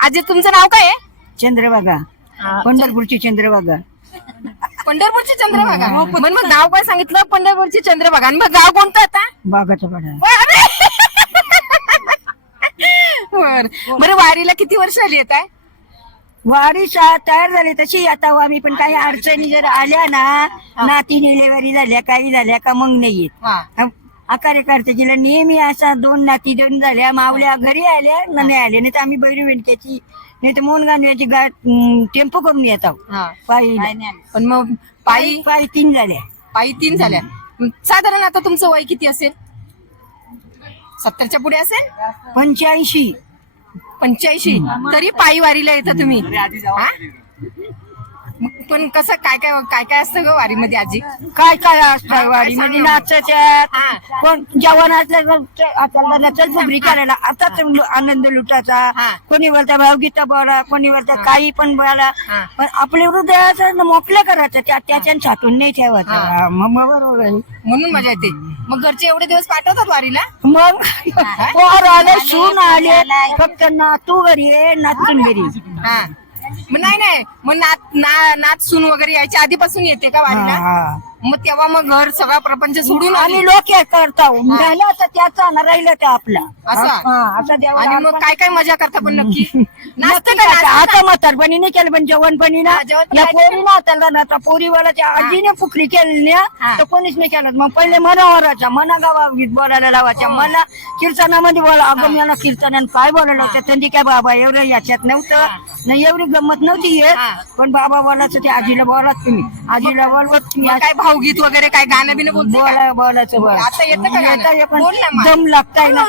आजी तुमचं नाव काय आहे? चंद्रभागा, पंढरपूरची चंद्रभागा. पंढरपूरची चंद्रभागा. मग गाव काय सांगितलं? पंढरपूरची चंद्रभागा. आणि मग गाव कोणतं आता? बागाचा पाडा. बरं वारीला किती वर्ष आली येत आहे? वारी तयार झाली तशी आता आम्ही पण काही अडचणी जर आल्या ना, नाती डिलेवरी झाल्या काही झाल्या का मग नाही येत. कार्यकर्त्याची नेहमी असा 2 नाती देऊन झाल्या, मावल्या घरी आल्या नाही आले, नाही तर आम्ही बैरी वेंडक्याची नाही तर मोहनगांधीची टेम्पो करून येत आहोत पायी. पण मग पायी पायी 3 झाल्या. पायी 3 झाल्या. साधारण आता तुमचं वय किती असेल? 70च्या पुढे असेल? 85. 85. तरी पायी वारीला येता तुम्ही? पण कसं काय काय काय काय असतं ग वारीमध्ये आजी? काय काय असतं वारीमध्ये? नाचायच्यात, कोण जेवणातल्या चल फुगडी करायला आताच आनंद लुटायचा. कोणी बोलता भावगीता बोला, कोणी बोलता काही पण बोला, पण आपल्या हृदयाचं मोकळं करायचं, त्याच्या छाटून नाही ठेवायचं. मग बरोबर आहे, म्हणून मजा येते. मग घरचे एवढे दिवस पाठवतात वारीला? मग पोर आले, सून आले, फक्त नातू घरी आहे, नातून घरी. मग नाही मग नात सून वगैरे यायच्या आधीपासून येते का वारीला? मग तेव्हा मग घर सगळा प्रपंच सोडून आम्ही लोक करता झालं तर त्याचा ना राहिलं ते आपला असं. आणि मग काय काय मजा करता पण नक्की? नाचतं का? आता म्हातारपणी नाही केलं, पण जेवणपणी ना या पोरीला त्याला ना पोरीवाला त्या आजीने पुकली केली ना तर कोणीच नाही केलं. मग पहिले मनावरचा मना गावा गीत बोलायला लावायच्या. मला कीर्तनामध्ये बोला, अगं मला कीर्तनात काय बोलायला लावायचं, त्यांनी काय बाबा एवढं याच्यात नव्हतं नाही, एवढी गंमत नव्हती येत, पण बाबा बोलायचं ते आजीला बोलात तुम्ही, आजीला बोलवत तुम्ही. काय भावगीत वगैरे काय गाणं बिणं बोलायचं? बोलायचं आता येतं का? दम लागताय ना.